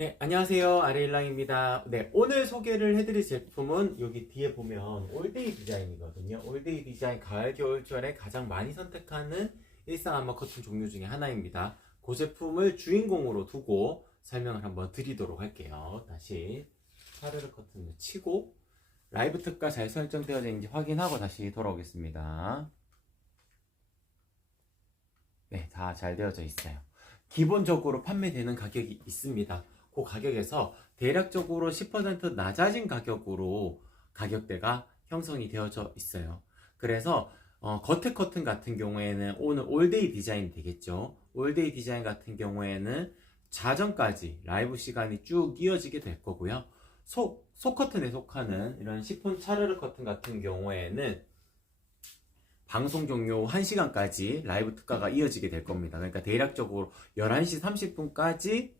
네, 안녕하세요. 아레일랑입니다. 네, 오늘 소개를 해드릴 제품은 여기 뒤에 보면 올데이 디자인이거든요. 올데이 디자인 가을 겨울철에 가장 많이 선택하는 일상 안마 커튼 종류 중에 하나입니다. 그 제품을 주인공으로 두고 설명을 한번 드리도록 할게요. 다시 사르르 커튼을 치고 라이브 특가 잘 설정되어 있는지 확인하고 다시 돌아오겠습니다. 네, 다 잘 되어져 있어요. 기본적으로 판매되는 가격이 있습니다. 그 가격에서 대략적으로 10% 낮아진 가격으로 가격대가 형성이 되어져 있어요. 그래서 겉에 커튼 같은 경우에는 오늘 올데이 디자인 되겠죠. 올데이 디자인 같은 경우에는 자정까지 라이브 시간이 쭉 이어지게 될 거고요. 속 커튼에 속하는 이런 시폰 차르르 커튼 같은 경우에는 방송 종료 1시간까지 라이브 특가가 이어지게 될 겁니다. 그러니까 대략적으로 11시 30분까지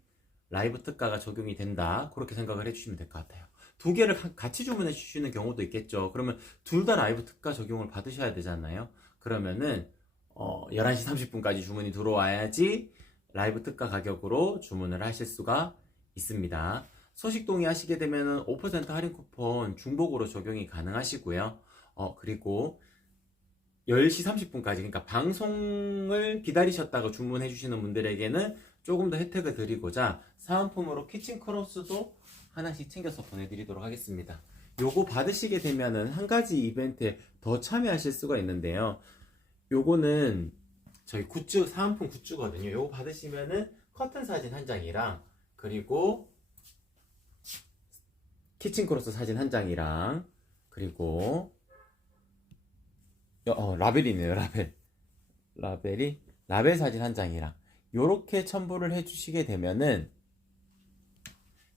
라이브 특가가 적용이 된다. 그렇게 생각을 해주시면 될 것 같아요. 두 개를 같이 주문해 주시는 경우도 있겠죠. 그러면 둘 다 라이브 특가 적용을 받으셔야 되잖아요. 그러면은 11시 30분까지 주문이 들어와야지 라이브 특가 가격으로 주문을 하실 수가 있습니다. 소식 동의하시게 되면 5% 할인 쿠폰 중복으로 적용이 가능하시고요. 그리고 10시 30분까지, 그러니까 방송을 기다리셨다가 주문해 주시는 분들에게는 조금 더 혜택을 드리고자 사은품으로 키친 크로스도 하나씩 챙겨서 보내드리도록 하겠습니다. 요거 받으시게 되면은 한 가지 이벤트에 더 참여하실 수가 있는데요. 요거는 저희 굿즈, 사은품 굿즈거든요. 요거 받으시면은 커튼 사진 한 장이랑 그리고 키친 크로스 사진 한 장이랑 그리고 라벨이네요. 라벨 사진 한 장이랑 요렇게 첨부를 해주시게 되면은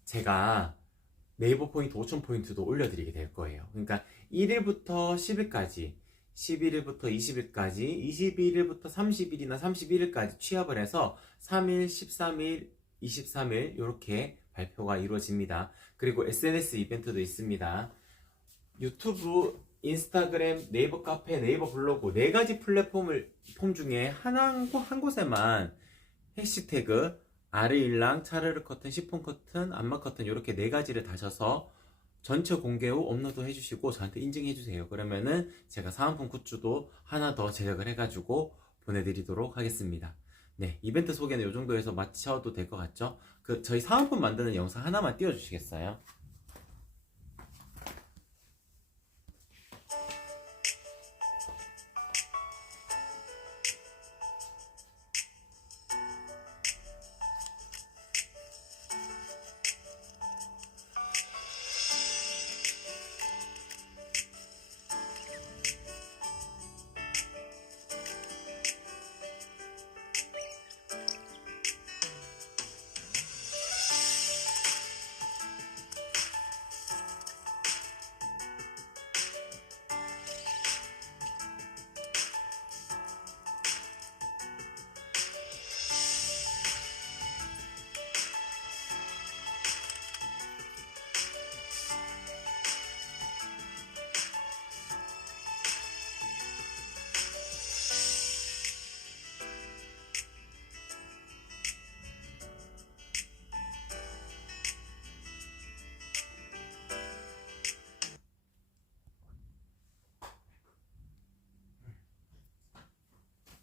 제가 네이버 포인트 5,000포인트도 올려드리게 될 거예요. 그러니까 1일부터 10일까지, 11일부터 20일까지, 21일부터 30일이나 31일까지 취합을 해서 3일, 13일, 23일 이렇게 발표가 이루어집니다. 그리고 SNS 이벤트도 있습니다. 유튜브, 인스타그램, 네이버 카페, 네이버 블로그 네 가지 플랫폼 중에 한 곳에만 해시태그 아르일랑, 차르르 커튼, 시폰 커튼, 안마 커튼 이렇게 네 가지를 다셔서 전체 공개 후 업로드 해주시고 저한테 인증해 주세요. 그러면은 제가 사은품 굿즈도 하나 더 제작을 해가지고 보내드리도록 하겠습니다. 네, 이벤트 소개는 이 정도에서 마쳐도 될 것 같죠? 저희 사은품 만드는 영상 하나만 띄워주시겠어요?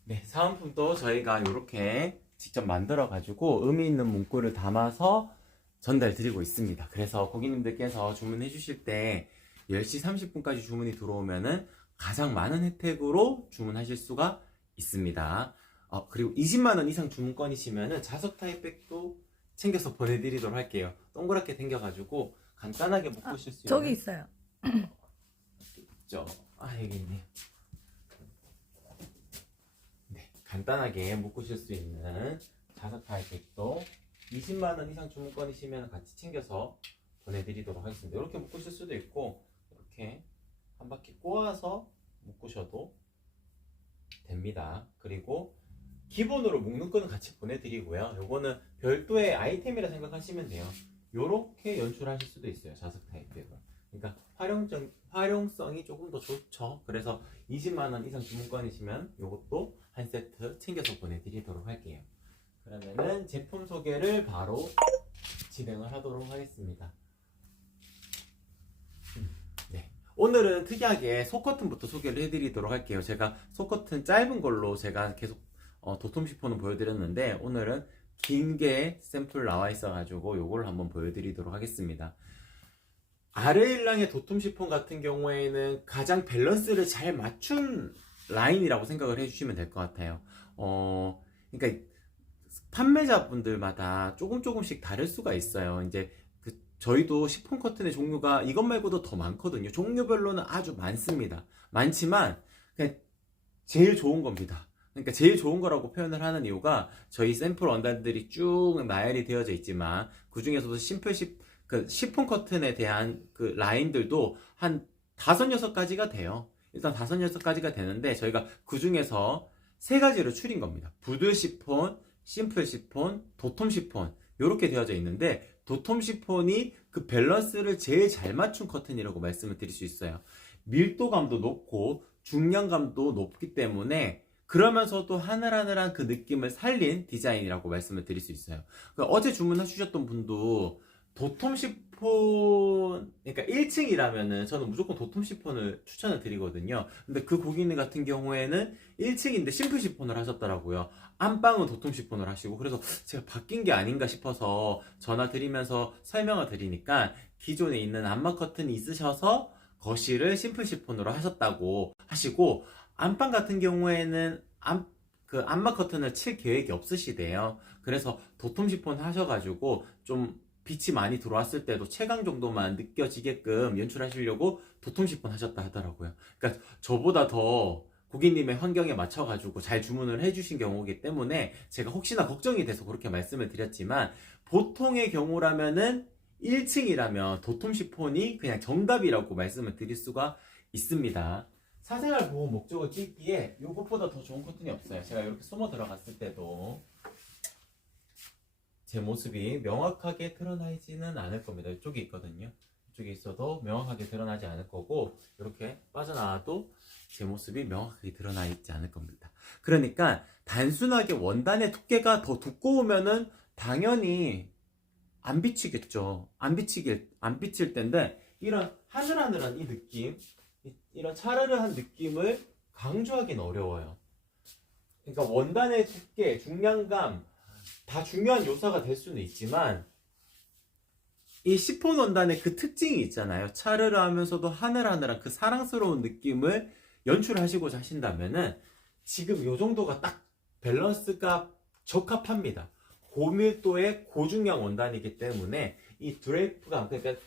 네, 사은품도 저희가 이렇게 직접 만들어 가지고 의미 있는 문구를 담아서 전달 드리고 있습니다. 그래서 고객님들께서 주문해 주실 때 10시 30분까지 주문이 들어오면은 가장 많은 혜택으로 주문하실 수가 있습니다. 그리고 20만원 이상 주문권이시면은 자석 타입백도 챙겨서 보내드리도록 할게요. 동그랗게 생겨가지고 간단하게 묶으실 수 저기 있는. 있어요. 있죠. 여기 있네요. 간단하게 묶으실 수 있는 자석 타입백도 20만원 이상 주문권이시면 같이 챙겨서 보내드리도록 하겠습니다. 이렇게 묶으실 수도 있고 이렇게 한 바퀴 꼬아서 묶으셔도 됩니다. 그리고 기본으로 묶는 거는 같이 보내드리고요. 요거는 별도의 아이템이라 생각하시면 돼요. 요렇게 연출하실 수도 있어요. 자석 타입백은. 그러니까 활용성이 조금 더 좋죠. 그래서 20만원 이상 주문권이시면 요것도 한 세트 챙겨서 보내드리도록 할게요. 그러면은 제품 소개를 바로 진행을 하도록 하겠습니다. 네. 오늘은 특이하게 속커튼부터 소개를 해드리도록 할게요. 제가 속커튼 짧은 걸로 제가 계속 도톰 시폰을 보여드렸는데, 오늘은 긴 게 샘플 나와 있어가지고 요걸 한번 보여드리도록 하겠습니다. 아르일랑의 도톰 시폰 같은 경우에는 가장 밸런스를 잘 맞춘 라인이라고 생각을 해주시면 될 것 같아요. 그러니까 판매자분들마다 조금씩 다를 수가 있어요. 이제 저희도 시폰 커튼의 종류가 이것 말고도 더 많거든요. 종류별로는 아주 많습니다. 많지만 그냥 제일 좋은 겁니다. 그러니까 제일 좋은 거라고 표현을 하는 이유가, 저희 샘플 원단들이 쭉 나열이 되어져 있지만 그 중에서도 그 시폰 커튼에 대한 그 라인들도 한 5-6가지가 돼요. 일단 5-6가지가 되는데, 저희가 그 중에서 3가지를 추린 겁니다. 부드 시폰, 심플 시폰, 도톰 시폰, 이렇게 되어져 있는데, 도톰 시폰이 그 밸런스를 제일 잘 맞춘 커튼이라고 말씀을 드릴 수 있어요. 밀도감도 높고 중량감도 높기 때문에, 그러면서도 하늘하늘한 그 느낌을 살린 디자인이라고 말씀을 드릴 수 있어요. 그러니까 어제 주문해 주셨던 분도 도톰 시폰, 그러니까 1층이라면은 저는 무조건 도톰 시폰을 추천을 드리거든요. 근데 그 고객님 같은 경우에는 1층인데 심플 시폰을 하셨더라고요. 안방은 도톰 시폰을 하시고, 그래서 제가 바뀐 게 아닌가 싶어서 전화 드리면서 설명을 드리니까, 기존에 있는 안마 커튼이 있으셔서 거실을 심플 시폰으로 하셨다고 하시고, 안방 같은 경우에는 안마 커튼을 칠 계획이 없으시대요. 그래서 도톰 시폰 하셔가지고 좀 빛이 많이 들어왔을 때도 채광 정도만 느껴지게끔 연출하시려고 도톰 시폰 하셨다 하더라고요. 그러니까 저보다 더 고객님의 환경에 맞춰가지고 잘 주문을 해주신 경우이기 때문에 제가 혹시나 걱정이 돼서 그렇게 말씀을 드렸지만, 보통의 경우라면은 1층이라면 도톰 시폰이 그냥 정답이라고 말씀을 드릴 수가 있습니다. 사생활 보호 목적을 띠기에 이것보다 더 좋은 커튼이 없어요. 제가 이렇게 숨어 들어갔을 때도 제 모습이 명확하게 드러나 있지는 않을 겁니다. 이쪽에 있거든요. 이쪽에 있어도 명확하게 드러나지 않을 거고, 이렇게 빠져나와도 제 모습이 명확하게 드러나 있지 않을 겁니다. 그러니까 단순하게 원단의 두께가 더 두꺼우면은 당연히 안 비치겠죠. 안 비칠 텐데, 이런 하늘하늘한 이 느낌, 이런 차르르한 느낌을 강조하기는 어려워요. 그러니까 원단의 두께, 중량감 다 중요한 요소가 될 수는 있지만, 이 시폰 원단의 그 특징이 있잖아요. 차르르 하면서도 하늘하늘한 그 사랑스러운 느낌을 연출하시고자 하신다면은 지금 요 정도가 딱 밸런스가 적합합니다. 고밀도의 고중량 원단이기 때문에 이 드레이프감, 그러니까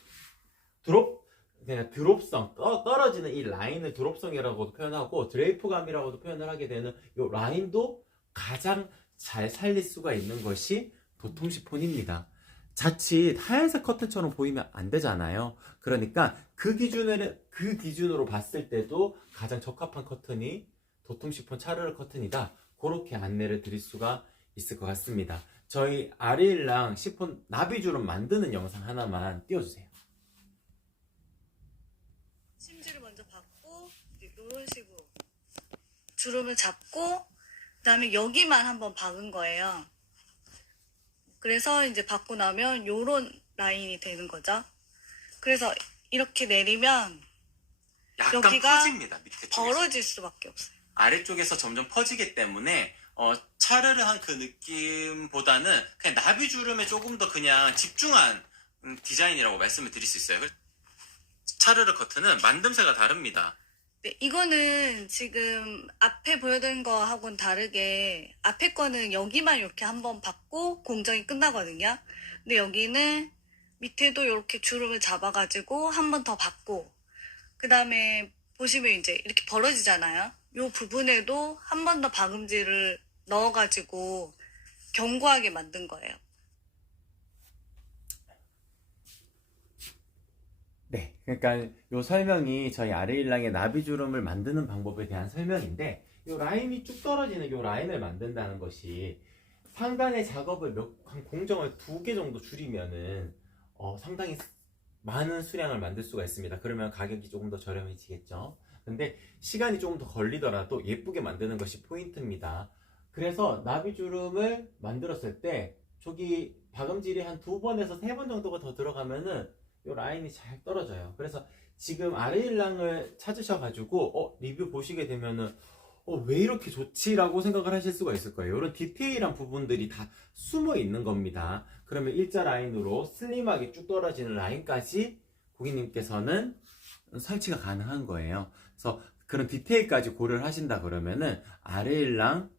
그냥 드롭성, 떨어지는 이 라인을 드롭성이라고도 표현하고 드레이프감이라고도 표현을 하게 되는 이 라인도 가장 잘 살릴 수가 있는 것이 도톰 시폰입니다. 자칫 하얀색 커튼처럼 보이면 안 되잖아요. 그러니까 그 기준으로 봤을 때도 가장 적합한 커튼이 도톰 시폰 차르르 커튼이다. 그렇게 안내를 드릴 수가 있을 것 같습니다. 저희 아리일랑 시폰 나비주름 만드는 영상 하나만 띄워주세요. 심지를 먼저 받고 이런 식으로 주름을 잡고, 그다음에 여기만 한번 박은 거예요. 그래서 이제 받고 나면 요런 라인이 되는 거죠. 그래서 이렇게 내리면 약간 여기가 퍼집니다. 밑에 쪽에서. 벌어질 수밖에 없어요. 아래쪽에서 점점 퍼지기 때문에 차르르한 그 느낌보다는 그냥 나비주름에 조금 더 그냥 집중한 디자인이라고 말씀을 드릴 수 있어요. 차르르 커튼은 만듦새가 다릅니다. 네, 이거는 지금 앞에 보여드린 거하고는 다르게, 앞에 거는 여기만 이렇게 한번 받고 공정이 끝나거든요. 근데 여기는 밑에도 이렇게 주름을 잡아가지고 한 번 더 받고, 그 다음에 보시면 이제 이렇게 벌어지잖아요. 이 부분에도 한 번 더 박음질을 넣어가지고 견고하게 만든 거예요. 네, 그러니까 요 설명이 저희 아르일랑의 나비주름을 만드는 방법에 대한 설명인데, 요 라인이 쭉 떨어지는 요 라인을 만든다는 것이 상단의 작업을 한 공정을 2개 정도 줄이면은 상당히 많은 수량을 만들 수가 있습니다. 그러면 가격이 조금 더 저렴해지겠죠. 근데 시간이 조금 더 걸리더라도 예쁘게 만드는 것이 포인트입니다. 그래서 나비주름을 만들었을 때 저기 박음질이 한 2번에서 3번 정도가 더 들어가면은 이 라인이 잘 떨어져요. 그래서 지금 아레일랑을 찾으셔가지고 리뷰 보시게 되면은 왜 이렇게 좋지라고 생각을 하실 수가 있을 거예요. 이런 디테일한 부분들이 다 숨어 있는 겁니다. 그러면 일자 라인으로 슬림하게 쭉 떨어지는 라인까지 고객님께서는 설치가 가능한 거예요. 그래서 그런 디테일까지 고려를 하신다 그러면은 아레일랑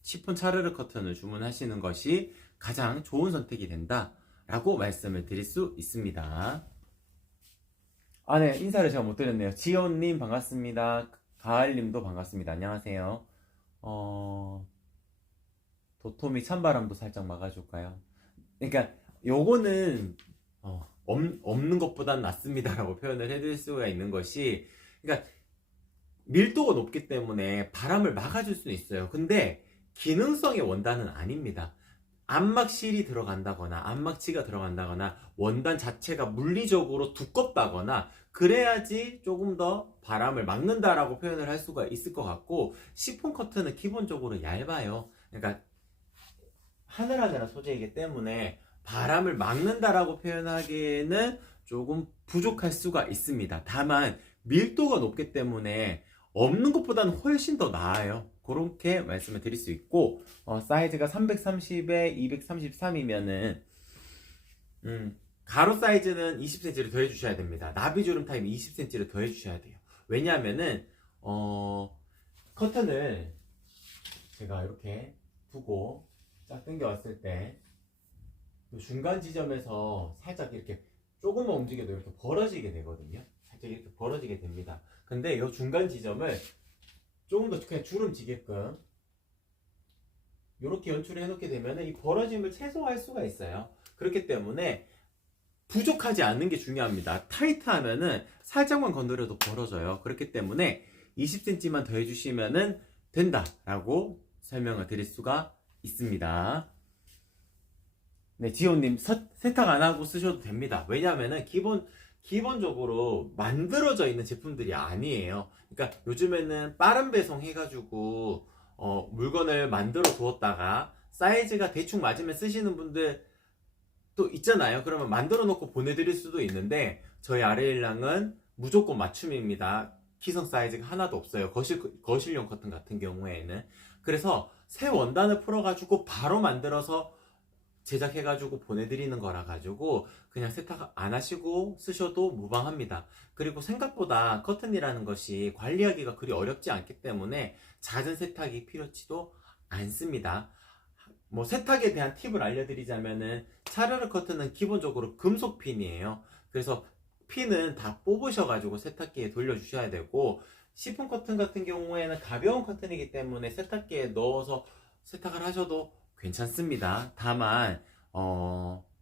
시폰 차르르 커튼을 주문하시는 것이 가장 좋은 선택이 된다 라고 말씀을 드릴 수 있습니다. 네, 인사를 제가 못 드렸네요. 지온님 반갑습니다. 가을님도 반갑습니다. 안녕하세요. 도톰이 찬바람도 살짝 막아줄까요? 그러니까 요거는 없는 것보단 낫습니다라고 표현을 해드릴 수가 있는 것이, 그러니까 밀도가 높기 때문에 바람을 막아줄 수는 있어요. 근데 기능성의 원단은 아닙니다. 안막실이 들어간다거나 안막치가 들어간다거나 원단 자체가 물리적으로 두껍다거나 그래야지 조금 더 바람을 막는다라고 표현을 할 수가 있을 것 같고, 시폰 커튼은 기본적으로 얇아요. 그러니까 하늘하늘한 소재이기 때문에 바람을 막는다라고 표현하기에는 조금 부족할 수가 있습니다. 다만 밀도가 높기 때문에 없는 것보다는 훨씬 더 나아요. 그렇게 말씀을 드릴 수 있고, 사이즈가 330에 233이면은 가로 사이즈는 20cm를 더해 주셔야 됩니다. 나비주름 타입 20cm를 더해 주셔야 돼요. 왜냐하면은 커튼을 제가 이렇게 두고 쫙 당겨 왔을 때 중간 지점에서 살짝 이렇게 조금만 움직여도 이렇게 벌어지게 되거든요. 살짝 이렇게 벌어지게 됩니다. 근데 이 중간 지점을 조금 더 그냥 주름지게끔 이렇게 연출을 해놓게 되면 이 벌어짐을 최소화할 수가 있어요. 그렇기 때문에 부족하지 않는 게 중요합니다. 타이트하면은 살짝만 건드려도 벌어져요. 그렇기 때문에 20cm만 더 해주시면 된다라고 설명을 드릴 수가 있습니다. 네, 지호님 세탁 안 하고 쓰셔도 됩니다. 왜냐하면은 기본적으로 만들어져 있는 제품들이 아니에요. 그러니까 요즘에는 빠른 배송 해가지고 물건을 만들어 두었다가 사이즈가 대충 맞으면 쓰시는 분들 또 있잖아요. 그러면 만들어 놓고 보내드릴 수도 있는데 저희 아레일랑은 무조건 맞춤입니다. 기성 사이즈가 하나도 없어요. 거실용 커튼 같은 경우에는. 그래서 새 원단을 풀어가지고 바로 만들어서 제작해가지고 보내드리는 거라 가지고 그냥 세탁 안 하시고 쓰셔도 무방합니다. 그리고 생각보다 커튼이라는 것이 관리하기가 그리 어렵지 않기 때문에 잦은 세탁이 필요치도 않습니다. 뭐 세탁에 대한 팁을 알려드리자면은 차르르 커튼은 기본적으로 금속 핀이에요. 그래서 핀은 다 뽑으셔가지고 세탁기에 돌려주셔야 되고, 시폰 커튼 같은 경우에는 가벼운 커튼이기 때문에 세탁기에 넣어서 세탁을 하셔도 괜찮습니다. 다만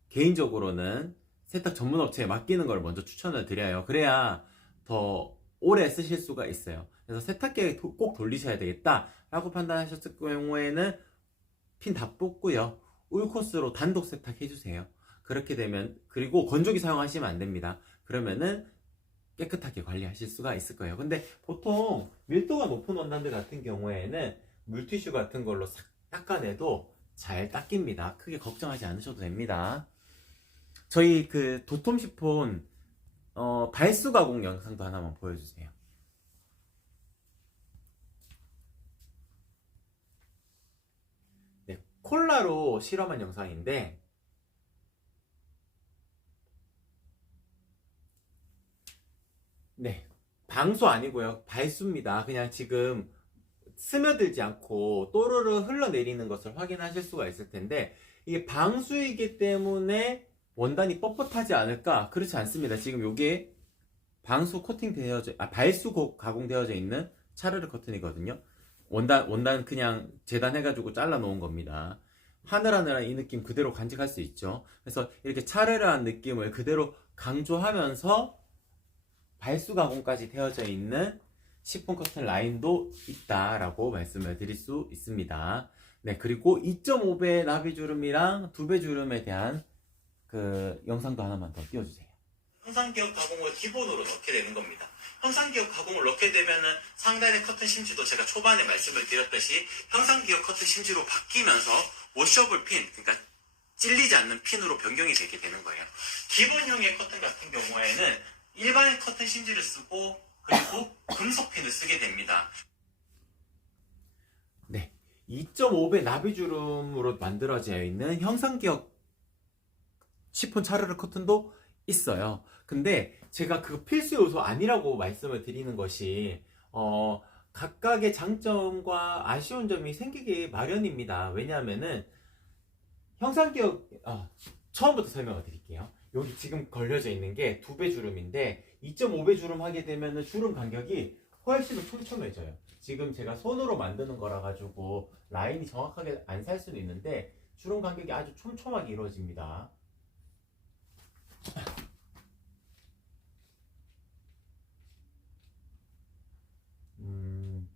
개인적으로는 세탁 전문 업체에 맡기는 걸 먼저 추천을 드려요. 그래야 더 오래 쓰실 수가 있어요. 그래서 세탁기에 꼭 돌리셔야 되겠다 라고 판단하셨을 경우에는 핀 다 뽑고요, 울코스로 단독 세탁 해주세요. 그렇게 되면, 그리고 건조기 사용하시면 안 됩니다. 그러면은 깨끗하게 관리하실 수가 있을 거예요. 근데 보통 밀도가 높은 원단들 같은 경우에는 물티슈 같은 걸로 싹 닦아내도 잘 닦입니다. 크게 걱정하지 않으셔도 됩니다. 저희 그 도톰 시폰 발수 가공 영상도 하나만 보여주세요. 네, 콜라로 실험한 영상인데, 네, 방수 아니고요, 발수입니다. 그냥 지금 스며들지 않고 또르르 흘러내리는 것을 확인하실 수가 있을 텐데, 이게 방수이기 때문에 원단이 뻣뻣하지 않을까? 그렇지 않습니다. 지금 요게 방수 코팅 발수 가공되어져 있는 차르르 커튼이거든요. 원단 그냥 재단해가지고 잘라 놓은 겁니다. 하늘하늘한 이 느낌 그대로 간직할 수 있죠. 그래서 이렇게 차르르한 느낌을 그대로 강조하면서 발수 가공까지 되어져 있는 시폰 커튼 라인도 있다라고 말씀을 드릴 수 있습니다. 네, 그리고 2.5배 나비주름이랑 2배 주름에 대한 그 영상도 하나만 더 띄워주세요. 형상기역 가공을 기본으로 넣게 되는 겁니다. 형상기역 가공을 넣게 되면은 상단의 커튼 심지도 제가 초반에 말씀을 드렸듯이 형상기역 커튼 심지로 바뀌면서 워셔블 핀, 그러니까 찔리지 않는 핀으로 변경이 되게 되는 거예요. 기본형의 커튼 같은 경우에는 일반의 커튼 심지를 쓰고 그리고 금속 핀을 쓰게 됩니다. 네, 2.5배 나비주름으로 만들어져 있는 형상기역 시폰 차르르 커튼도 있어요. 근데 제가 그 필수 요소 아니라고 말씀을 드리는 것이 각각의 장점과 아쉬운 점이 생기기 마련입니다. 왜냐하면은 형상기역 처음부터 설명을 드릴게요. 여기 지금 걸려져 있는 게 2배 주름인데 2.5배 주름 하게 되면은 주름 간격이 훨씬 더 촘촘해져요. 지금 제가 손으로 만드는 거라 가지고 라인이 정확하게 안 살 수도 있는데 주름 간격이 아주 촘촘하게 이루어집니다.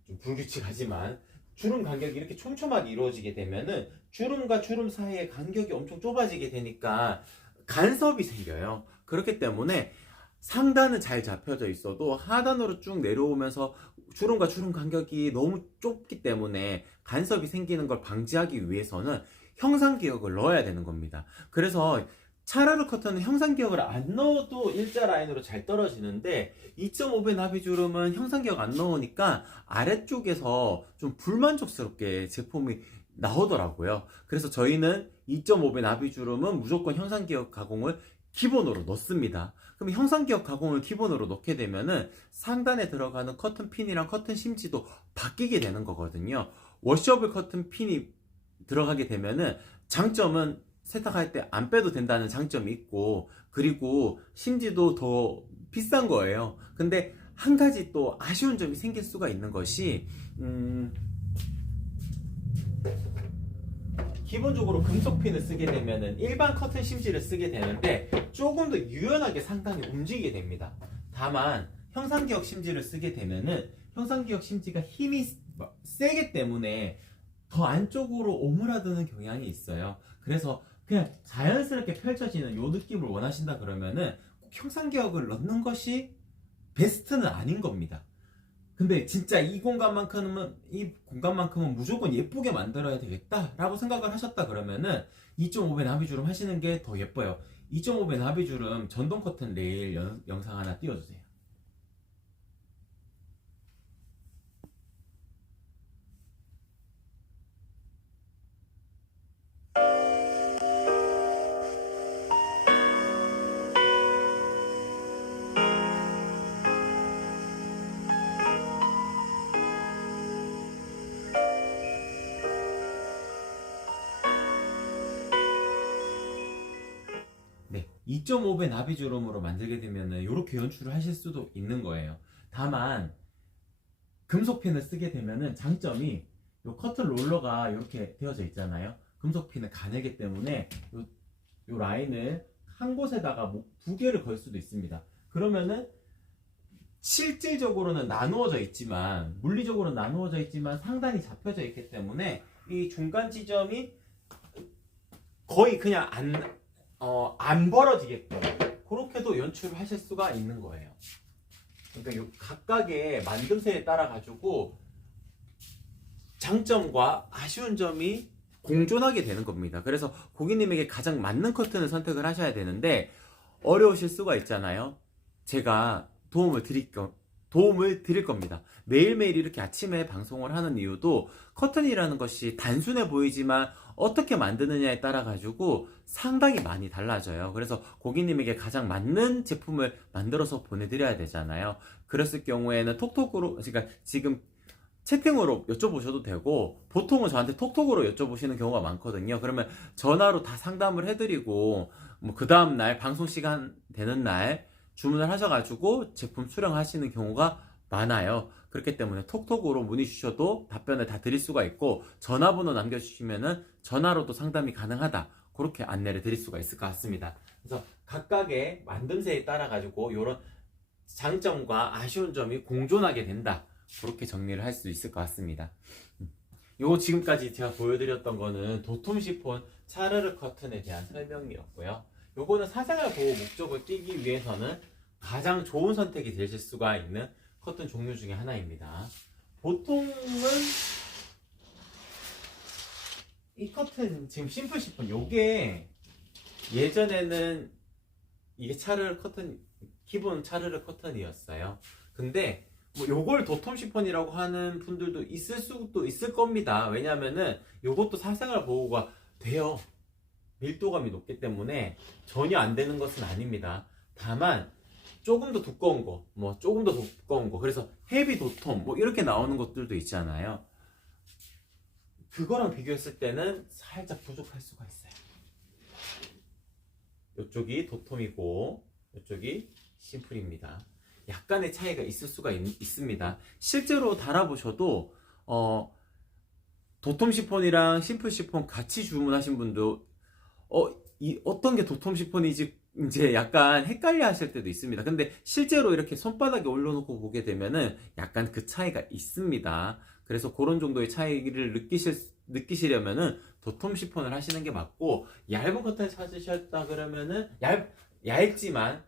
좀 불규칙하지만 주름 간격이 이렇게 촘촘하게 이루어지게 되면은 주름과 주름 사이의 간격이 엄청 좁아지게 되니까 간섭이 생겨요. 그렇기 때문에 상단은 잘 잡혀져 있어도 하단으로 쭉 내려오면서 주름과 주름 간격이 너무 좁기 때문에 간섭이 생기는 걸 방지하기 위해서는 형상기역을 넣어야 되는 겁니다. 그래서 차라르 커터는 형상기역을 안 넣어도 일자 라인으로 잘 떨어지는데 2.5배 나비주름은 형상기역 안 넣으니까 아래쪽에서 좀 불만족스럽게 제품이 나오더라고요. 그래서 저희는 2.5배 나비주름은 무조건 형상기역 가공을 기본으로 넣습니다. 그럼 형상기역 가공을 기본으로 넣게 되면은 상단에 들어가는 커튼 핀이랑 커튼 심지도 바뀌게 되는 거거든요. 워셔블 커튼 핀이 들어가게 되면은 장점은 세탁할 때 안 빼도 된다는 장점이 있고, 그리고 심지도 더 비싼 거예요. 근데 한 가지 또 아쉬운 점이 생길 수가 있는 것이 기본적으로 금속핀을 쓰게 되면은 일반 커튼 심지를 쓰게 되는데 조금 더 유연하게 상단이 움직이게 됩니다. 다만 형상기역 심지를 쓰게 되면은 형상기역 심지가 힘이 세기 때문에 더 안쪽으로 오므라드는 경향이 있어요. 그래서 그냥 자연스럽게 펼쳐지는 요 느낌을 원하신다 그러면은 꼭 형상기역을 넣는 것이 베스트는 아닌 겁니다. 근데 진짜 이 공간만큼은 무조건 예쁘게 만들어야 되겠다라고 생각을 하셨다 그러면은 2.5배 나비주름 하시는 게 더 예뻐요. 2.5배 나비주름 전동 커튼 레일 영상 하나 띄워주세요. 네, 2.5배 나비주름으로 만들게 되면은 이렇게 연출을 하실 수도 있는 거예요. 다만 금속핀을 쓰게 되면은 장점이 요 커튼 롤러가 이렇게 되어져 있잖아요. 금속핀은 가늘기 때문에 요 라인을 한 곳에다가 두 개를 걸 수도 있습니다. 그러면은 실질적으로는 나누어져 있지만, 물리적으로는 나누어져 있지만 상단이 잡혀져 있기 때문에 이 중간 지점이 거의 그냥 안 벌어지게끔 그렇게도 연출을 하실 수가 있는 거예요. 그러니까 요 각각의 만듦새에 따라 가지고 장점과 아쉬운 점이 공존하게 되는 겁니다. 그래서 고객님에게 가장 맞는 커튼을 선택을 하셔야 되는데 어려우실 수가 있잖아요. 제가 도움을 드릴 겁니다. 매일매일 이렇게 아침에 방송을 하는 이유도 커튼이라는 것이 단순해 보이지만 어떻게 만드느냐에 따라 가지고 상당히 많이 달라져요. 그래서 고객님에게 가장 맞는 제품을 만들어서 보내드려야 되잖아요. 그랬을 경우에는 톡톡으로, 그러니까 지금 채팅으로 여쭤보셔도 되고, 보통은 저한테 톡톡으로 여쭤보시는 경우가 많거든요. 그러면 전화로 다 상담을 해드리고, 뭐 그 다음날 방송 시간 되는 날 주문을 하셔가지고 제품 수령하시는 경우가 많아요. 그렇기 때문에 톡톡으로 문의 주셔도 답변을 다 드릴 수가 있고, 전화번호 남겨주시면은 전화로도 상담이 가능하다, 그렇게 안내를 드릴 수가 있을 것 같습니다. 그래서 각각의 만듦새에 따라 가지고 이런 장점과 아쉬운 점이 공존하게 된다, 그렇게 정리를 할 수 있을 것 같습니다. 요 지금까지 제가 보여드렸던 거는 도톰 시폰 차르르 커튼에 대한 설명이었고요. 요거는 사생활 보호 목적을 띄기 위해서는 가장 좋은 선택이 되실 수가 있는 커튼 종류 중에 하나입니다. 보통은 이 커튼 지금 심플 시폰 요게 예전에는 이게 차르르 커튼 기본 차르르 커튼이었어요. 근데 뭐 요걸 도톰 시폰이라고 하는 분들도 있을 수도 있을 겁니다. 왜냐면은 요것도 사생활 보호가 돼요. 밀도감이 높기 때문에 전혀 안 되는 것은 아닙니다. 다만 조금 더 두꺼운 거, 뭐 조금 더 두꺼운 거, 그래서 헤비 도톰 뭐 이렇게 나오는 것들도 있잖아요. 그거랑 비교했을 때는 살짝 부족할 수가 있어요. 이쪽이 도톰이고 이쪽이 심플입니다. 약간의 차이가 있을 수가 있습니다. 실제로 달아보셔도 도톰 시폰이랑 심플 시폰 같이 주문하신 분도 어떤 게 도톰 시폰이지 이제 약간 헷갈려 하실 때도 있습니다. 근데 실제로 이렇게 손바닥에 올려놓고 보게 되면은 약간 그 차이가 있습니다. 그래서 그런 정도의 차이를 느끼시려면은 도톰 시폰을 하시는 게 맞고, 얇은 커튼 찾으셨다 그러면은 얇지만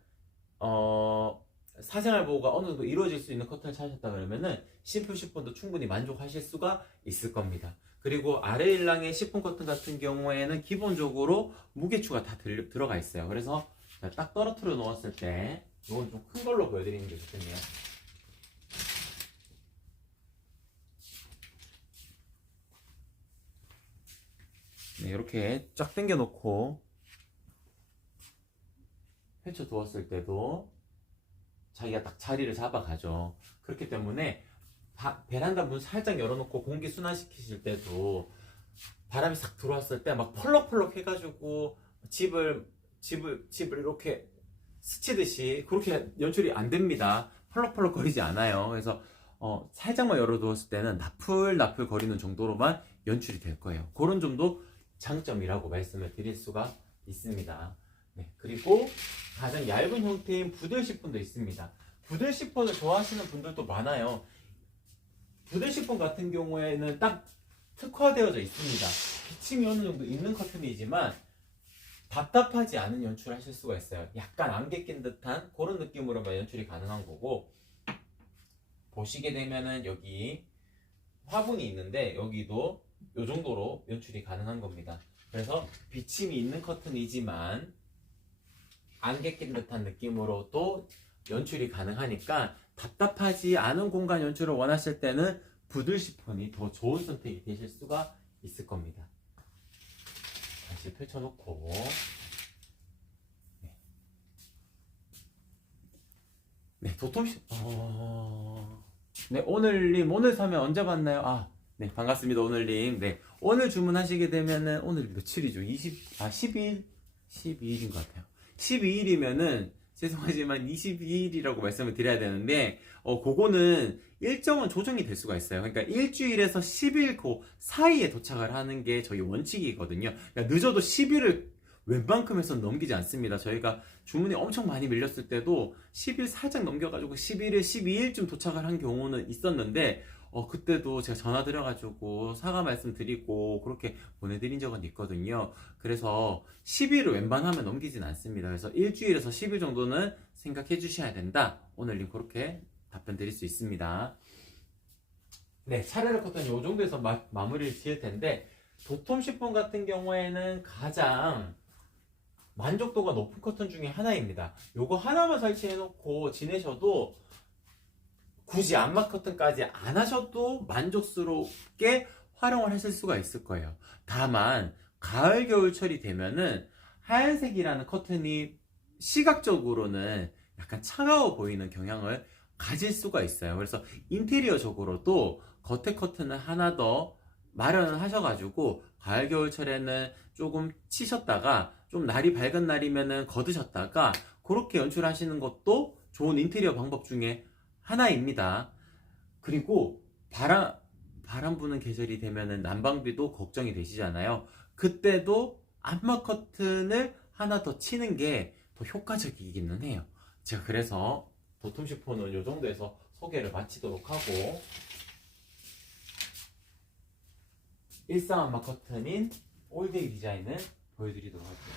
사생활 보호가 어느 정도 이루어질 수 있는 커튼을 찾으셨다 그러면은 심플 시폰도 충분히 만족하실 수가 있을 겁니다. 그리고 아래 일랑의 시폰 커튼 같은 경우에는 기본적으로 무게추가 다 들어가 있어요. 그래서 딱 떨어뜨려 놓았을 때 이건 좀 큰 걸로 보여드리는 게 좋겠네요. 네, 이렇게 쫙 당겨 놓고 펼쳐 두었을 때도 자기가 딱 자리를 잡아가죠. 그렇기 때문에 베란다 문 살짝 열어놓고 공기 순환시키실 때도 바람이 싹 들어왔을 때 막 펄럭펄럭 해가지고 집을 이렇게 스치듯이 그렇게 연출이 안 됩니다. 펄럭펄럭 거리지 않아요. 그래서 살짝만 열어두었을 때는 나풀나풀 거리는 정도로만 연출이 될 거예요. 그런 점도 장점이라고 말씀을 드릴 수가 있습니다. 네, 그리고 가장 얇은 형태인 부들 시폰도 있습니다. 부들 시폰을 좋아하시는 분들도 많아요. 부들 시폰 같은 경우에는 딱 특화되어져 있습니다. 비침이 어느 정도 있는 커튼이지만 답답하지 않은 연출을 하실 수가 있어요. 약간 안개 낀 듯한 그런 느낌으로만 연출이 가능한 거고, 보시게 되면은 여기 화분이 있는데 여기도 이 정도로 연출이 가능한 겁니다. 그래서 비침이 있는 커튼이지만 안개 낀 듯한 느낌으로도 연출이 가능하니까 답답하지 않은 공간 연출을 원하실 때는 부들 시폰이 더 좋은 선택이 되실 수가 있을 겁니다. 다시 펼쳐놓고, 네, 도톰 시폰. 네, 오늘님 오늘 사면 언제 받나요? 네, 반갑습니다, 오늘님. 네, 오늘 주문하시게 되면은 오늘 며칠이죠? 12일? 12일인 것 같아요. 12일이면은 죄송하지만 22일이라고 말씀을 드려야 되는데, 그거는 일정은 조정이 될 수가 있어요. 그러니까 일주일에서 10일 그 사이에 도착을 하는 게 저희 원칙이거든요. 그러니까 늦어도 10일을 웬만큼에선 넘기지 않습니다. 저희가 주문이 엄청 많이 밀렸을 때도 10일 살짝 넘겨가지고 11일, 12일쯤 도착을 한 경우는 있었는데, 그때도 제가 전화 드려가지고 사과 말씀드리고 그렇게 보내드린 적은 있거든요. 그래서 10일을 웬만하면 넘기진 않습니다. 그래서 일주일에서 10일 정도는 생각해 주셔야 된다. 오늘님 그렇게 답변 드릴 수 있습니다. 네, 차례를 커튼 요 정도에서 마무리를 지을 텐데, 도톰 시폰 같은 경우에는 가장 만족도가 높은 커튼 중에 하나입니다. 요거 하나만 설치해 놓고 지내셔도 굳이 암막 커튼까지 안 하셔도 만족스럽게 활용을 하실 수가 있을 거예요. 다만 가을 겨울철이 되면은 하얀색이라는 커튼이 시각적으로는 약간 차가워 보이는 경향을 가질 수가 있어요. 그래서 인테리어적으로도 겉에 커튼을 하나 더 마련을 하셔가지고 가을 겨울철에는 조금 치셨다가 좀 날이 밝은 날이면은 걷으셨다가 그렇게 연출하시는 것도 좋은 인테리어 방법 중에 하나입니다. 그리고 바람 부는 계절이 되면은 난방비도 걱정이 되시잖아요. 그때도 암막 커튼을 하나 더 치는 게 더 효과적이기는 해요. 제가 그래서 도톰 시폰은 이 정도에서 소개를 마치도록 하고, 일상 암막 커튼인 올데이 디자인을 보여드리도록 할게요.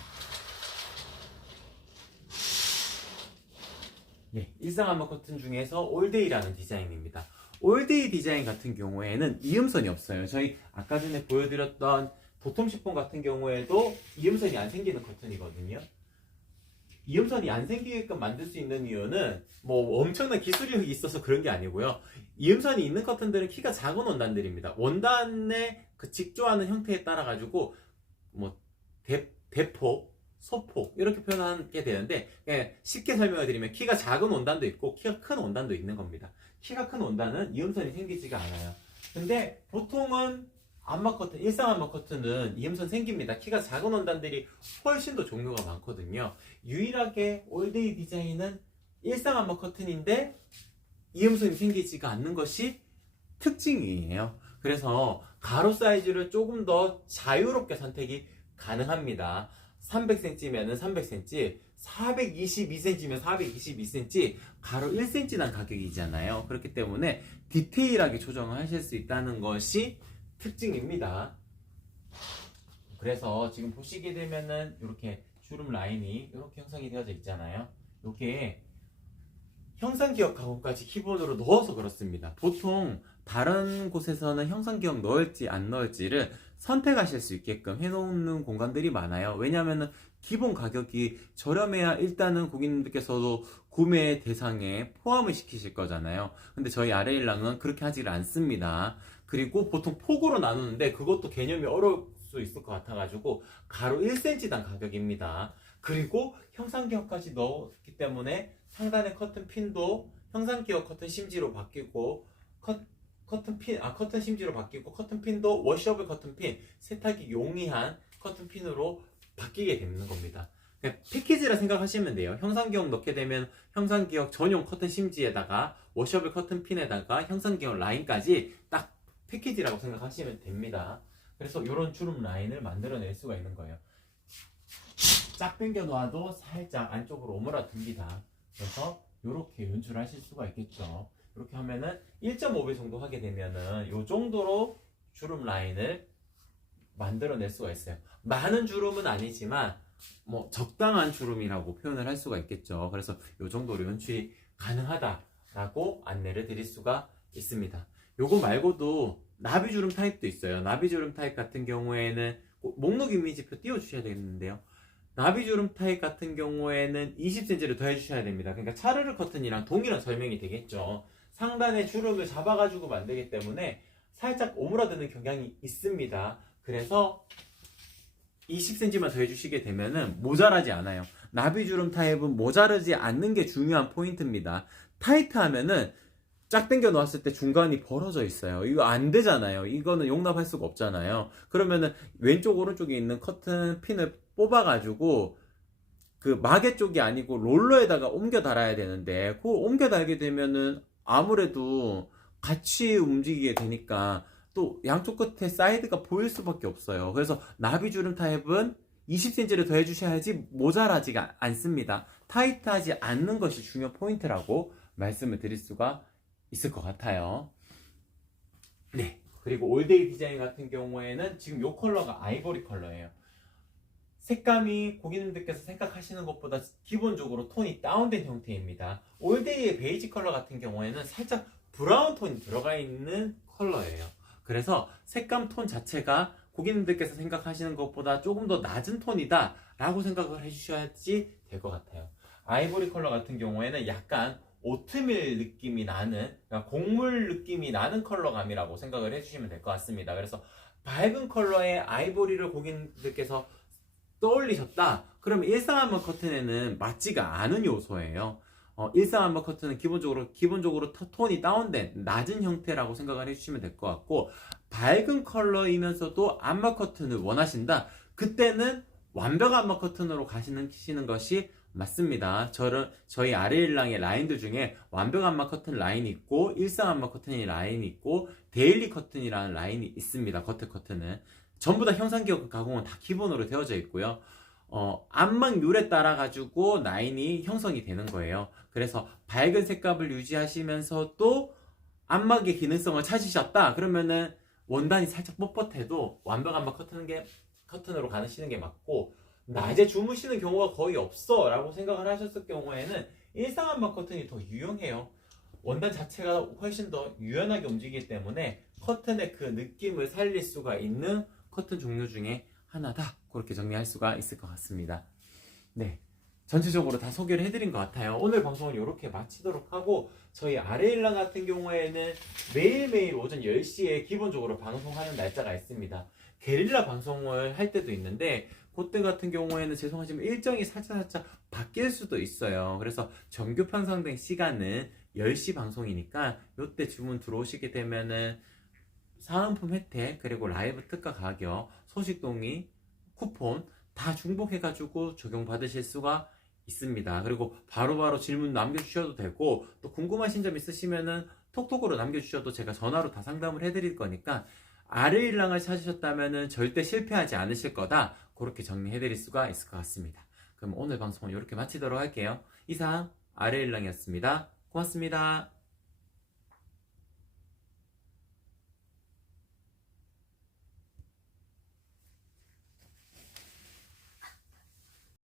네, 일상 암막 커튼 중에서 올데이라는 디자인입니다. 올데이 디자인 같은 경우에는 이음선이 없어요. 저희 아까 전에 보여드렸던 도톰 시폰 같은 경우에도 이음선이 안 생기는 커튼이거든요. 이음선이 안 생기게끔 만들 수 있는 이유는 뭐 엄청난 기술력이 있어서 그런 게 아니고요. 이음선이 있는 커튼들은 키가 작은 원단들입니다. 원단의 그 직조하는 형태에 따라 가지고 뭐 대폭, 소폭 이렇게 표현하게 되는데, 쉽게 설명을 드리면 키가 작은 원단도 있고 키가 큰 원단도 있는 겁니다. 키가 큰 원단은 이음선이 생기지가 않아요. 근데 보통은 암막 커튼, 일상 암막 커튼은 이음선 생깁니다. 키가 작은 원단들이 훨씬 더 종류가 많거든요. 유일하게 올데이 디자인은 일상 암막 커튼인데 이음선이 생기지가 않는 것이 특징이에요. 그래서 가로 사이즈를 조금 더 자유롭게 선택이 가능합니다. 300cm면 300cm, 422cm면 422cm, 가로 1cm당 가격이잖아요. 그렇기 때문에 디테일하게 조정을 하실 수 있다는 것이 특징입니다. 그래서 지금 보시게 되면은 이렇게 주름 라인이 이렇게 형성이 되어져 있잖아요. 이렇게 형상기억 가공까지 기본으로 넣어서 그렇습니다. 보통 다른 곳에서는 형상기억 넣을지 안 넣을지를 선택하실 수 있게끔 해놓는 공간들이 많아요. 왜냐하면 기본 가격이 저렴해야 일단은 고객님들께서도 구매 대상에 포함을 시키실 거잖아요. 근데 저희 아레일랑은 그렇게 하지 않습니다. 그리고 보통 폭으로 나누는데 그것도 개념이 어려울 수 있을 것 같아가지고 가로 1cm당 가격입니다. 그리고 형상기억까지 넣었기 때문에 상단의 커튼 핀도 형상기억 커튼 심지로 바뀌고 커튼 심지로 바뀌고 커튼 핀도 워셔블 커튼 핀, 세탁이 용이한 커튼 핀으로 바뀌게 되는 겁니다. 그냥 패키지라 생각하시면 돼요. 형상기억 넣게 되면 형상기억 전용 커튼 심지에다가 워셔블 커튼 핀에다가 형상기억 라인까지 딱 패키지라고 생각하시면 됩니다. 그래서 이런 주름 라인을 만들어낼 수가 있는 거예요. 쫙 당겨 놔도 살짝 안쪽으로 오므라듭니다. 그래서 이렇게 연출하실 수가 있겠죠. 이렇게 하면은 1.5배 정도 하게 되면은 이 정도로 주름 라인을 만들어낼 수가 있어요. 많은 주름은 아니지만 뭐 적당한 주름이라고 표현을 할 수가 있겠죠. 그래서 이 정도로 연출이 가능하다라고 안내를 드릴 수가 있습니다. 요거 말고도 나비주름 타입도 있어요. 나비주름 타입 같은 경우에는 목록 이미지표 띄워주셔야 되겠는데요. 나비주름 타입 같은 경우에는 20cm를 더 해주셔야 됩니다. 그러니까 차르르 커튼이랑 동일한 설명이 되겠죠. 상단에 주름을 잡아가지고 만들기 때문에 살짝 오므라드는 경향이 있습니다. 그래서 20cm만 더 해주시게 되면은 모자라지 않아요. 나비주름 타입은 모자르지 않는 게 중요한 포인트입니다. 타이트하면은 쫙 당겨 놓았을 때 중간이 벌어져 있어요. 이거 안 되잖아요. 이거는 용납할 수가 없잖아요. 그러면은 왼쪽 오른쪽에 있는 커튼 핀을 뽑아가지고 그 마개 쪽이 아니고 롤러에다가 옮겨 달아야 되는데 그거 옮겨 달게 되면은 아무래도 같이 움직이게 되니까 또 양쪽 끝에 사이드가 보일 수밖에 없어요. 그래서 나비주름 타입은 20cm를 더 해주셔야지 모자라지가 않습니다. 타이트하지 않는 것이 중요 포인트라고 말씀을 드릴 수가 있을 것 같아요. 네. 그리고 올데이 디자인 같은 경우에는 지금 이 컬러가 아이보리 컬러예요. 색감이 고객님들께서 생각하시는 것보다 기본적으로 톤이 다운된 형태입니다. 올데이의 베이지 컬러 같은 경우에는 살짝 브라운 톤이 들어가 있는 컬러예요. 그래서 색감 톤 자체가 고객님들께서 생각하시는 것보다 조금 더 낮은 톤이다 라고 생각을 해주셔야지 될 것 같아요. 아이보리 컬러 같은 경우에는 약간 오트밀 느낌이 나는, 그러니까 곡물 느낌이 나는 컬러감이라고 생각을 해주시면 될 것 같습니다. 그래서 밝은 컬러의 아이보리를 고객님들께서 떠올리셨다? 그러면 일상 암막 커튼에는 맞지가 않은 요소예요. 일상 암막 커튼은 기본적으로 톤이 다운된 낮은 형태라고 생각을 해주시면 될 것 같고, 밝은 컬러이면서도 암막 커튼을 원하신다? 그때는 완벽 암막 커튼으로 가시는 것이 맞습니다. 저희 아레일랑의 라인들 중에 완벽 암막 커튼 라인이 있고, 일상 암막 커튼이 라인이 있고, 데일리 커튼이라는 라인이 있습니다. 겉에 커튼은. 전부 다 형상기억 가공은 다 기본으로 되어져 있고요. 암막률에 따라 가지고 라인이 형성이 되는 거예요. 그래서 밝은 색감을 유지하시면서도 암막의 기능성을 찾으셨다 그러면은 원단이 살짝 뻣뻣해도 완벽 암막 커튼으로 가시는 게 맞고, 낮에 주무시는 경우가 거의 없어 라고 생각을 하셨을 경우에는 일상 암막 커튼이 더 유용해요. 원단 자체가 훨씬 더 유연하게 움직이기 때문에 커튼의 그 느낌을 살릴 수가 있는 커튼 종류 중에 하나다. 그렇게 정리할 수가 있을 것 같습니다. 네. 전체적으로 다 소개를 해드린 것 같아요. 오늘 방송은 이렇게 마치도록 하고, 저희 아레일랑 같은 경우에는 매일매일 오전 10시에 기본적으로 방송하는 날짜가 있습니다. 게릴라 방송을 할 때도 있는데, 그때 같은 경우에는 죄송하지만 일정이 살짝 바뀔 수도 있어요. 그래서 정규 편성된 시간은 10시 방송이니까 이때 주문 들어오시게 되면은 사은품 혜택, 그리고 라이브 특가 가격, 소식동의, 쿠폰 다 중복해가지고 적용받으실 수가 있습니다. 그리고 바로바로 질문 남겨주셔도 되고, 또 궁금하신 점 있으시면은 톡톡으로 남겨주셔도 제가 전화로 다 상담을 해드릴 거니까, 아르일랑을 찾으셨다면은 절대 실패하지 않으실 거다. 그렇게 정리해드릴 수가 있을 것 같습니다. 그럼 오늘 방송은 이렇게 마치도록 할게요. 이상 아르일랑이었습니다. 고맙습니다.